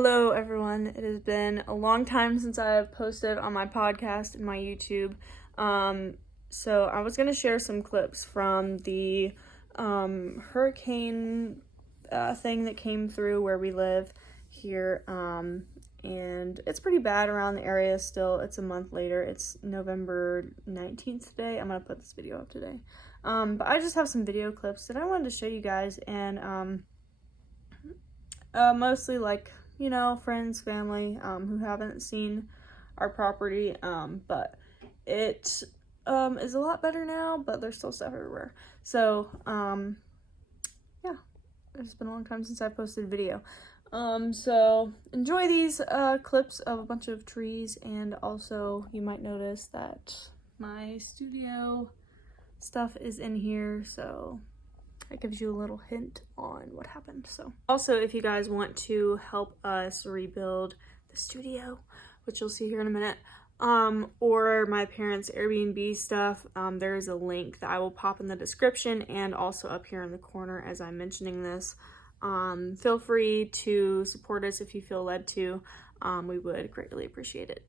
Hello everyone, it has been a long time since I have posted on my podcast and my YouTube. So I was going to share some clips from the hurricane thing that came through where we live here, and it's pretty bad around the area still. It's a month later. It's November 19th today. I'm going to put this video up today. But I just have some video clips that I wanted to show you guys, and mostly like, you know, friends, family, who haven't seen our property, but it is a lot better now, but there's still stuff everywhere. So yeah, it's been a long time since I posted a video. So enjoy these clips of a bunch of trees, and also you might notice that my studio stuff is in here, so that gives you a little hint on what happened. So also, if you guys want to help us rebuild the studio, which you'll see here in a minute, or my parents' Airbnb stuff, there is a link that I will pop in the description and also up here in the corner as I'm mentioning this. Feel free to support us if you feel led to. We would greatly appreciate it.